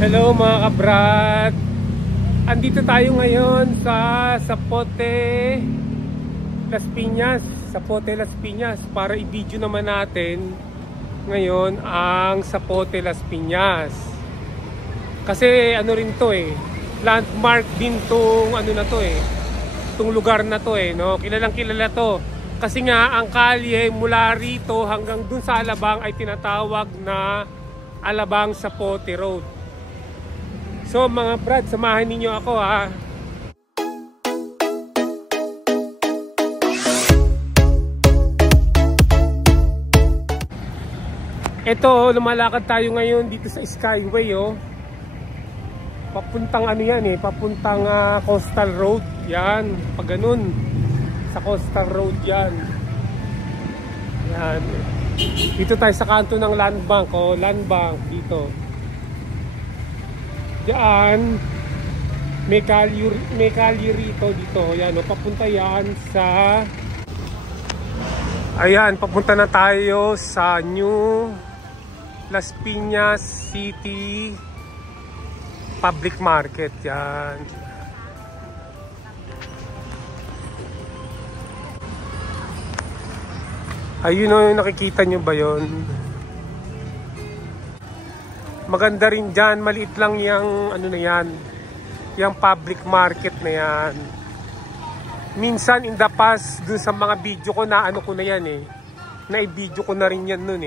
Hello mga kabrad. Andito tayo ngayon sa Zapote, Las Piñas. Zapote, Las Piñas. Para i-video naman natin ngayon ang Zapote, Las Piñas. Kasi ano rin to landmark din tong ano na to itong lugar na to no? Kilalang kilala to. Kasi nga ang kalye mula rito hanggang dun sa Alabang ay tinatawag na Alabang Zapote Road. So mga brad, samahan ninyo ako ha. Ito, lumalakad tayo ngayon dito sa Skyway papuntang ano yan papuntang Coastal Road. Yan, pag ganun sa Coastal Road yan. Yan. Dito tayo sa kanto ng Land Bank Land Bank dito. Diyan may kalye rito dito. Yan papunta yan sa papunta na tayo sa New Las Piñas City Public Market. Yan. Ayun nakikita nyo ba yon? Maganda rin dyan, maliit lang yung ano na yan, yung public market na yan. Minsan in the past, dun sa mga video ko na ano ko na yan na-i-video ko na rin yan nun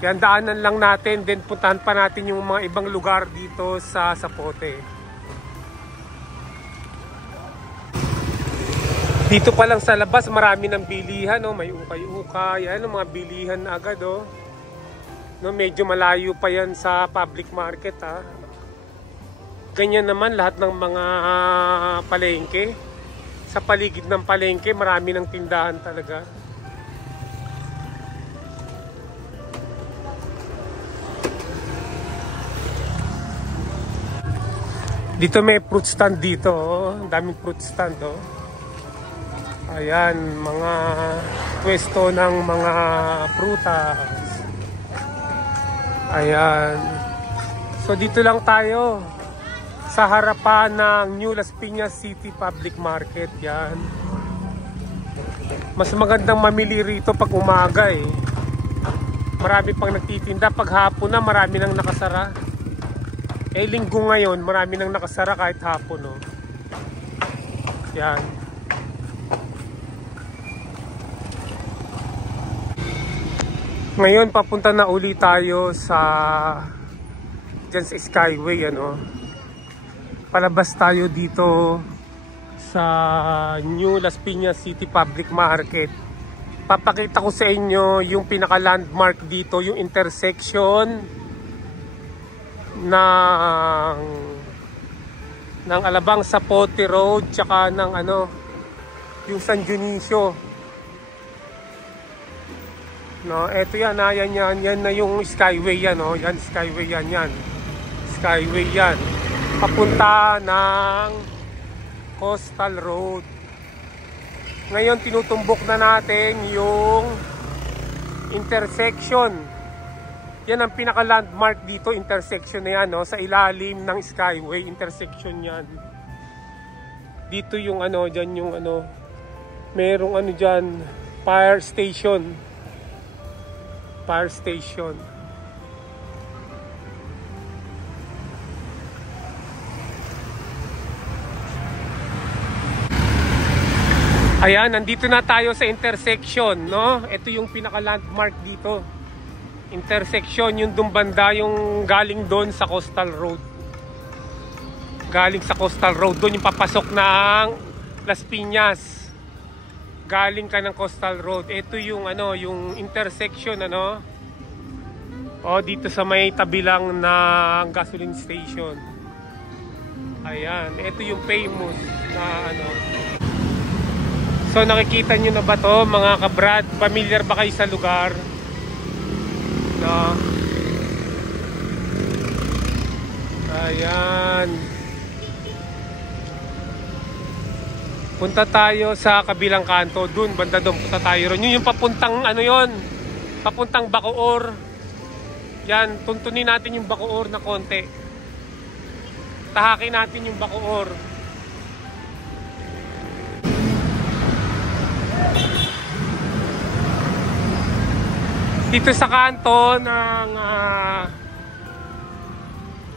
Kaya daanan lang natin, then puntahan pa natin yung mga ibang lugar dito sa Zapote. Dito pa lang sa labas, marami ng bilihan may ukay-ukay, mga bilihan na agad No, medyo malayo pa yan sa public market Ganyan naman lahat ng mga palengke. Sa paligid ng palengke, marami ng tindahan talaga. Dito may fruit stand dito, Ang daming fruit stand Ayan, mga pwesto ng mga prutas. Ayan. So dito lang tayo sa harapan ng New Las Piñas City Public Market. Yan. Mas magandang mamili rito pag umaga Marami pang nagtitinda. Pag hapon na, marami nang nakasara. Linggo ngayon, marami nang nakasara kahit hapon Yan. Ngayon papunta na uli tayo dyan sa Skyway Palabas tayo dito sa New Las Piñas City Public Market. Papakita ko sa inyo yung pinaka landmark dito, yung intersection ng Alabang Zapote Road tsaka ng yung San Dionisio. Eto yan yan na yung Skyway yan yan Skyway yan Skyway yan papunta ng Coastal Road. Ngayon tinutumbok na natin yung intersection. Yan ang pinaka landmark dito, intersection na yan sa ilalim ng Skyway, intersection yan. Dito yung dyan yung merong dyan fire station. Ayan, nandito na tayo sa intersection, Ito yung pinaka landmark dito. Intersection yung dumbanda, yung galing doon sa Coastal Road. Galing sa Coastal Road, doon yung papasok ng Las Piñas. Galing ka ng Coastal Road. Ito yung yung intersection dito sa may tabi lang ng gasoline station. Ayan, ito yung famous na So nakikita nyo na ba to mga kabrad? Familiar ba kayo sa lugar? Ayan. Punta tayo sa kabilang kanto, dun, banda doon, punta tayo ron. Yun yung papuntang papuntang Bacoor. Yan, tuntunin natin yung Bacoor na konti. Tahakin natin yung Bacoor. Dito sa kanto ng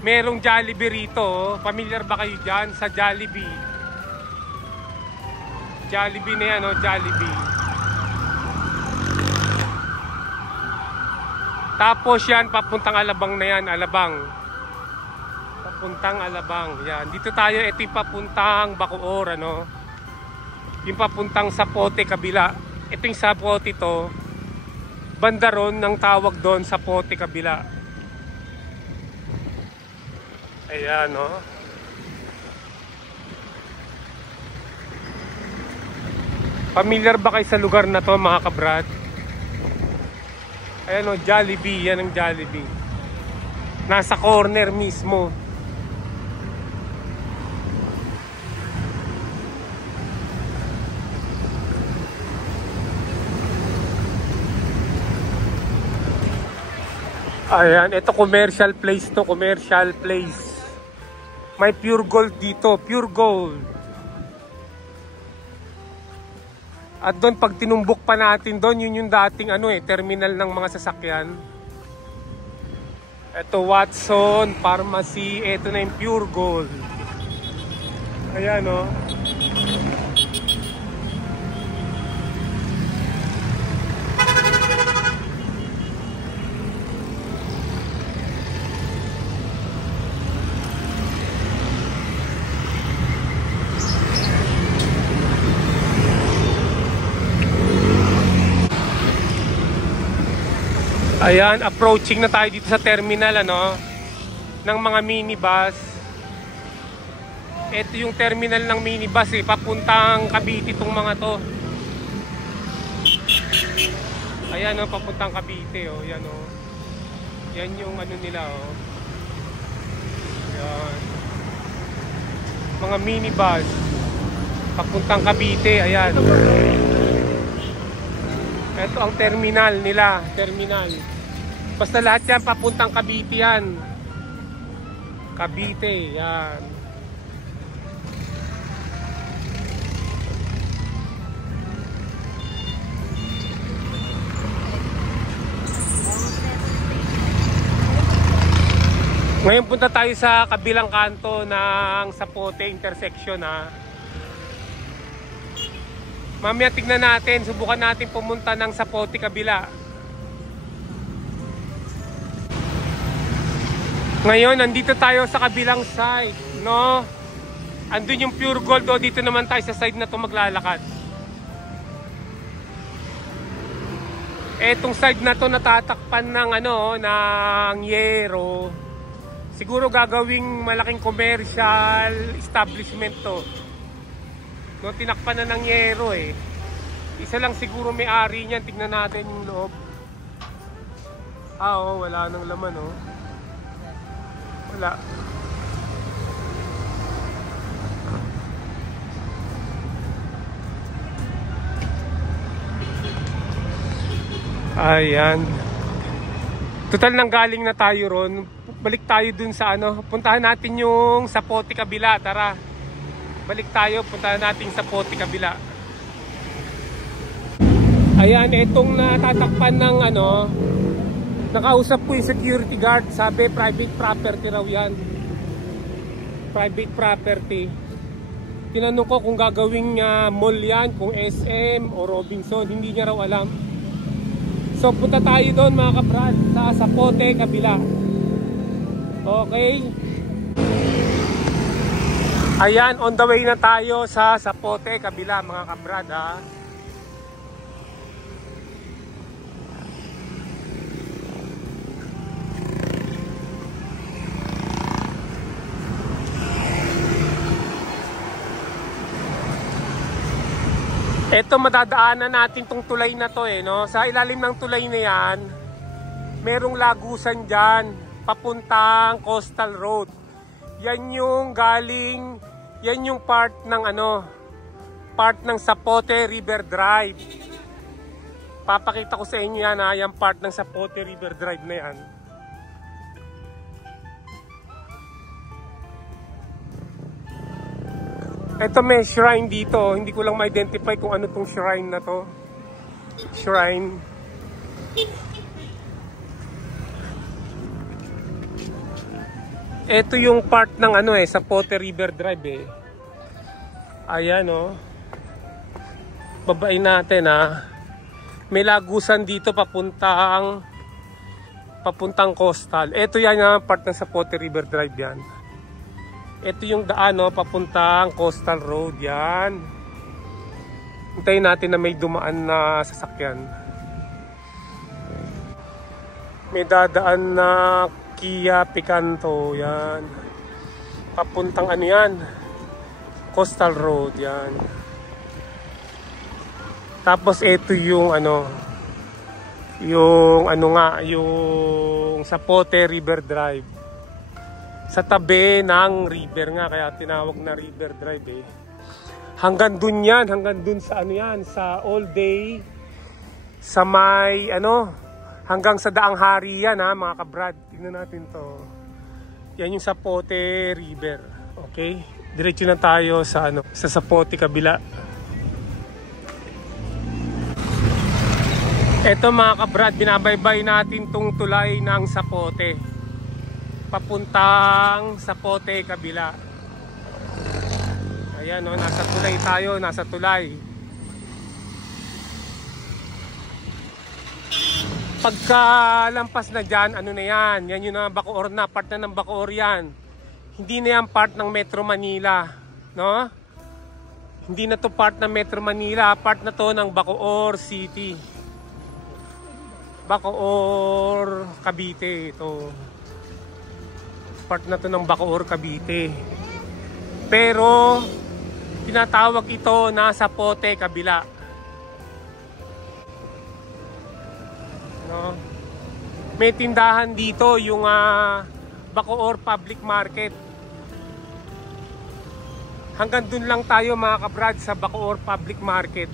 merong Jollibee rito. Familiar ba kayo dyan sa Jollibee? Jollibee na yan, Jollibee. Tapos yan, papuntang Alabang na yan, Alabang. Papuntang Alabang, yan. Dito tayo, ito yung papuntang Bacoor, Yung papuntang Zapote, kabila. Ito yung Zapote to. Bandaron ng tawag doon, Zapote, kabila. Ayan, Familiar ba kayo sa lugar na to, mga kabrad? Ayan, Jollibee. Yan ang Jollibee. Nasa corner mismo. Ayan, ito commercial place to. Commercial place. May pure gold dito. Pure gold. At doon, pag tinumbok pa natin doon, yun yung dating terminal ng mga sasakyan. Ito, Watson Pharmacy. Ito na yung pure gold. Ayan, Ayan, approaching na tayo dito sa terminal, ng mga minibus. Ito yung terminal ng minibus, papuntang Cavite itong mga to. Ayan, papuntang Cavite, yan, yan yung nila, Ayan. Mga minibus papuntang Cavite, ayan. Ito ang terminal nila, terminal. Basta lahat yan papuntang Cavite yan. Cavite, yan. Ngayon punta tayo sa kabilang kanto ng Zapote intersection, Mamaya tignan natin, subukan natin pumunta ng Zapote kabila. Ngayon, nandito tayo sa kabilang side, Andun yung pure gold, dito naman tayo sa side na to maglalakad. Etong side na to natatakpan ng ng yero. Siguro gagawing malaking commercial establishment to. Tinakpan na ng yero Isa lang siguro may-ari niyan. Tignan natin yung loob. Wala nang laman, Wala. Ayan. Total nang galing na tayo ron. Balik tayo dun sa puntahan natin yung Zapote kabila. Tara. Balik tayo, puntahan natin Zapote kabila. Ayan, etong natatakpan ng nakausap ko yung security guard. Sabi private property raw yan. Private property. Tinanong ko kung gagawing mall yan, kung SM o Robinson. Hindi niya raw alam. So punta tayo doon, mga kabrad, sa Zapote kabila. Okay. Ayan, on the way na tayo sa Zapote kabila, mga kabrad, Ito, madadaanan natin tong tulay na to Sa ilalim ng tulay na yan, merong lagusan dyan, papuntang Coastal Road. Yan yung galing, yan yung part ng part ng Zapote River Drive. Papakita ko sa inyo yan, yung part ng Zapote River Drive na yan. Ito may shrine dito. Hindi ko lang ma-identify kung ano tong shrine na to. Shrine. Ito yung part ng ano eh, Zapote River Drive eh. Ayan oh. Babain natin ah. May lagusan dito papuntang coastal. Ito yan yung part ng Zapote River Drive yan. Ito yung daan oh, papuntang coastal road yan. Hintayin natin na may dumaan na sasakyan. May dadaan na Kia Picanto yan. Papuntang ano yan, coastal road yan. Tapos ito yung ano, yung Zapote River Drive. Sa tabi ng river nga, kaya tinawag na River Drive eh. Hanggang dun yan, hanggang dun sa ano yan, sa all day, sa may ano, hanggang sa Daang Hari yan ha mga kabrad. Tignan natin to. Yan yung Zapote River. Okay? Diretso na tayo sa ano, sa Zapote kabila. Ito mga kabrad, binabaybay natin tong tulay ng Zapote. Papuntang Zapote kabila. Ayan o, nasa tulay tayo, nasa tulay. Pagka lampas na dyan, ano na yan? Yan yung Bacoor na, part na ng Bacoor yan. Hindi na yan part ng Metro Manila. No? Hindi na to part ng Metro Manila, part na to ng Bacoor City. Bacoor Cavite ito. Part na to ng Bacoor Cavite. Pero tinatawag ito na Zapote kabila. No? May tindahan dito yung Bacoor Public Market. Hanggang dun lang tayo mga kabrad sa Bacoor Public Market.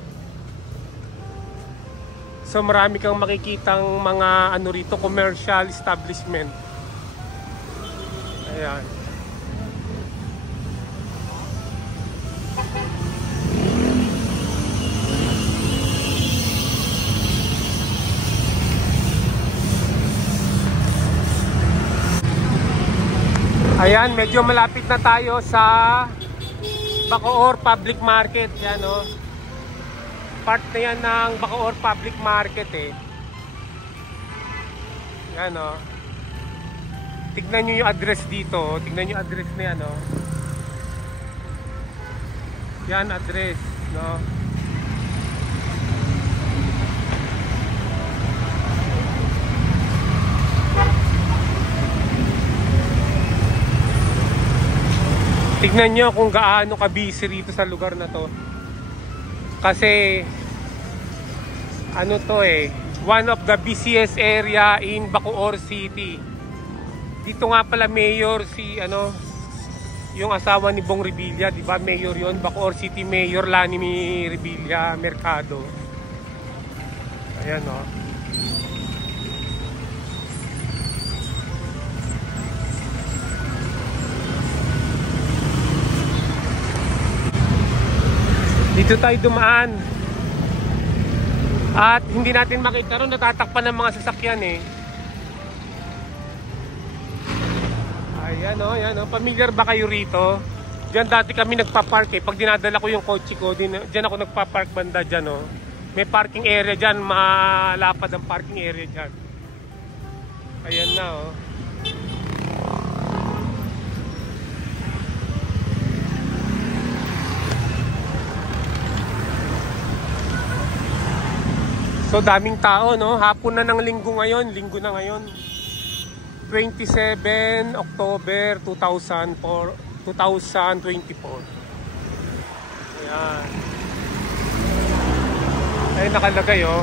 So marami kang makikitang mga ano rito, commercial establishment. Ayan. Ayan, medyo malapit na tayo sa Bacoor Public Market. Yan o. Part na yan ng Bacoor Public Market eh. Yan o. Tignan nyo yung address dito. Tignan nyo yung address na yan o. Yan address. No? Tignan nyo kung gaano ka-busy rito sa lugar na to. Kasi ano to eh, one of the busiest area in Bacoor City. Dito nga pala mayor si ano, yung asawa ni Bong Revilla, di ba? Mayor 'yon, Bacoor City Mayor Lani Revilla Mercado. Ayan oh. Dito tayo dumaan. At hindi natin makita ron, natatakpan ng mga sasakyan eh. Ayan o, ayan o. Familiar ba kayo rito? Diyan dati kami nagpa-park eh. Pag dinadala ko yung kotse ko, diyan ako nagpa-park banda dyan o. May parking area dyan, malapad ang parking area dyan. Ayan na o. So daming tao no, hapon na ng linggo ngayon, linggo na ngayon. 27 October 2024. Ayan. Ay nakalagay oh.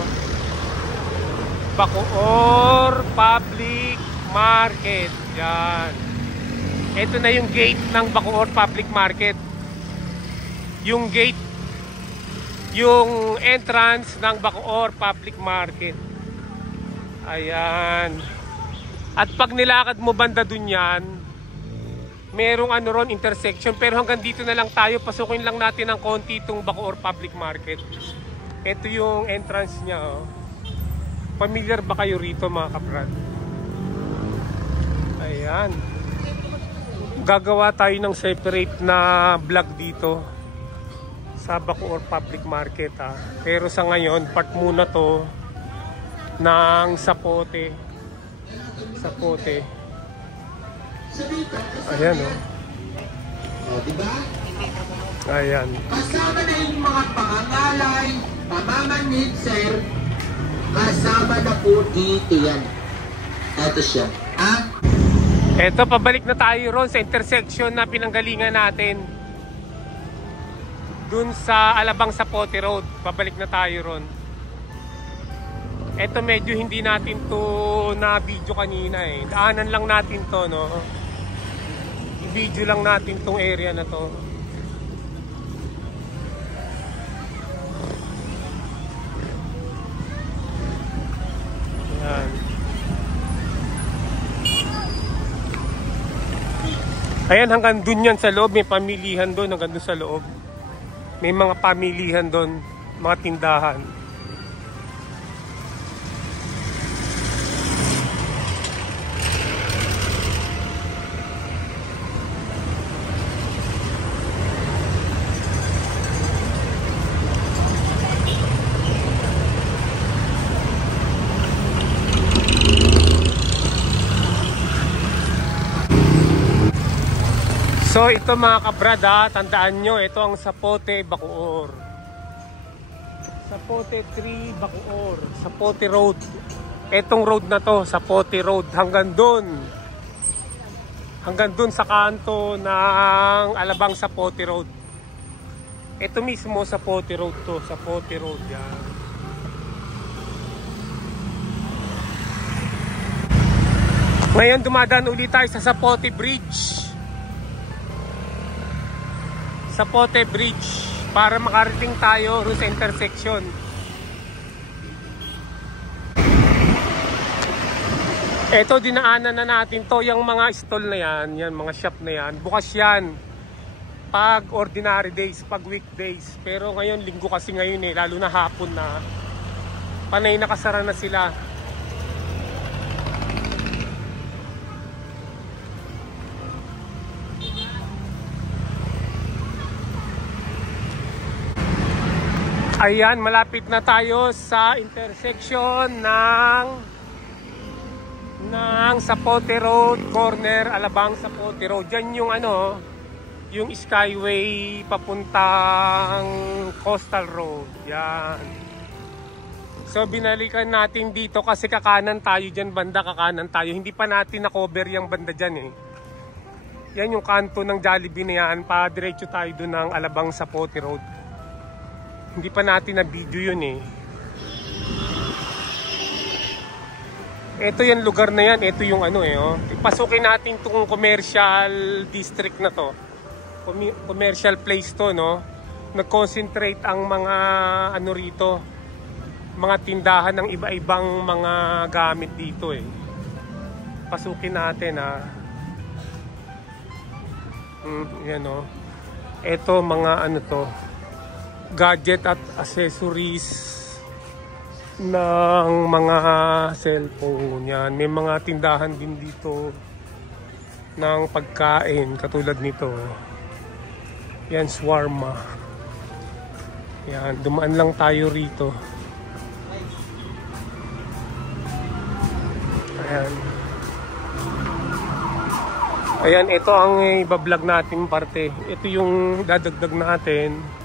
Bacoor Public Market. Yan. Ito na yung gate ng Bacoor Public Market. Yung gate, yung entrance ng Bacoor Public Market. Ayan. At pag nilakad mo banda dun yan, merong ano ron, intersection. Pero hanggang dito na lang tayo. Pasukin lang natin ng konti itong Bacoor Public Market. Ito yung entrance niya. Oh. Familiar ba kayo rito mga kabrad? Ayan. Gagawa tayo ng separate na vlog dito sa Bacoor Public Market. Pero sa ngayon, part muna to ng Zapote. Zapote. Ayan o. O, diba? Ayan. Kasama na yung mga pangangalay, pamamanid, sir. Kasama na po dito yan. Ito siya. Eto, pabalik na tayo ron sa intersection na pinanggalingan natin. Dun sa Alabang Zapote Road. Pabalik na tayo ron. Eto, medyo hindi natin to na video kanina eh. Daanan lang natin to, no? I-video lang natin tong area na to. Ayan. Ayan, hanggang dun yan sa loob. May pamilihan doon hanggang dun sa loob. May mga pamilihan doon. Mga tindahan. So ito mga kabrad, tandaan nyo, ito ang Zapote, Bacoor. Zapote 3, Bacoor. Zapote Road. Etong road na to, Zapote Road, hanggang dun. Hanggang dun sa kanto ng Alabang Zapote Road. Ito mismo Zapote Road to, Zapote Road yan. Ngayon dumadaan ulit tayo sa Zapote Bridge. Zapote Bridge para makarating tayo sa intersection. Ito, dinaanan na natin to, yung mga stall na yan, mga shop na yan. Bukas yan pag ordinary days, pag weekdays. Pero ngayon, linggo kasi ngayon eh, lalo na hapon na. Panay nakasara na sila. Ayan, malapit na tayo sa intersection ng Zapote Road, corner Alabang Zapote Road. Diyan yung ano, yung Skyway papuntang Coastal Road. Yan. So binalikan natin dito kasi kakanan tayo diyan, banda kakanan tayo. Hindi pa natin na-cover yung banda diyan eh. Yan yung kanto ng Jollibee na yan, pa diretso tayo doon ng Alabang Zapote Road. Hindi pa natin na video yun eh. Ito yung lugar na yan. Ito yung ano eh. Oh. Pasukin natin itong commercial district na to. Commercial place to, no. Nag-concentrate ang mga ano rito. Mga tindahan ng iba-ibang mga gamit dito eh. Pasukin natin ha. Yan oh. Ito mga ano to. Gadget at accessories ng mga cellphone yan. May mga tindahan din dito ng pagkain katulad nito. Yan, shawarma. Yan, dumaan lang tayo rito. Ayan. Ayan, ito ang ibablog natin parte. Ito yung dadagdag natin.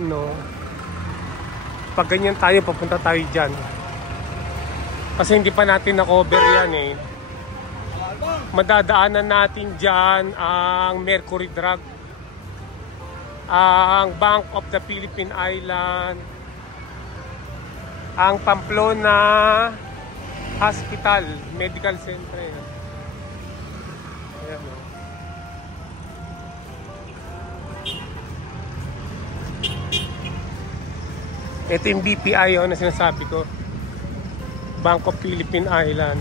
No. Pag ganyan tayo, papunta tayo dyan. Kasi hindi pa natin na-cover yan eh. Madadaanan natin dyan ang Mercury Drug, ang Bank of the Philippine Island, ang Pamplona Hospital, Medical Center. Ayan o. Ito yung BPI na sinasabi ko. Bank of Philippine Island.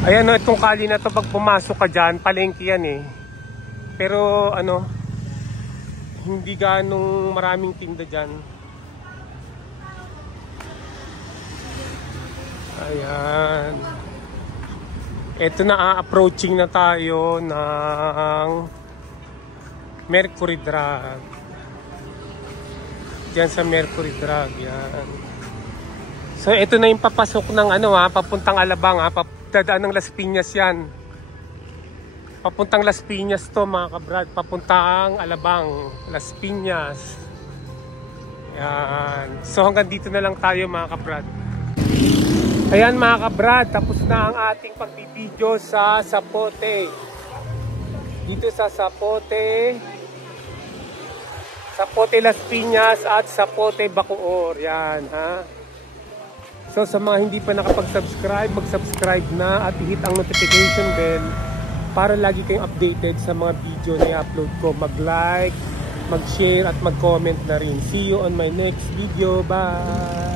Ayan o, itong kali na to, pag pumasok ka dyan, palengke yan eh. Pero ano, hindi ganong maraming tinda dyan. Ayan. Ito na, approaching na tayo ng Mercury Drug. Diyan sa Mercury Drug, yan. So ito na yung papasok ng ano ha, papuntang Alabang ha, dadaan ng Las Piñas yan. Papuntang Las Piñas to mga kabrad, papuntang Alabang, Las Piñas. Yan. So hanggang dito na lang tayo mga kabrad. Ayan mga kabrad, tapos na ang ating pagbibideo sa Zapote. Dito sa Zapote, Zapote Las Piñas at Zapote Bacoor. Yan ha. So sa mga hindi pa nakapag-subscribe, mag-subscribe na at i-hit ang notification bell para lagi kayong updated sa mga video na i-upload ko. Mag-like, mag-share at mag-comment na rin. See you on my next video. Bye!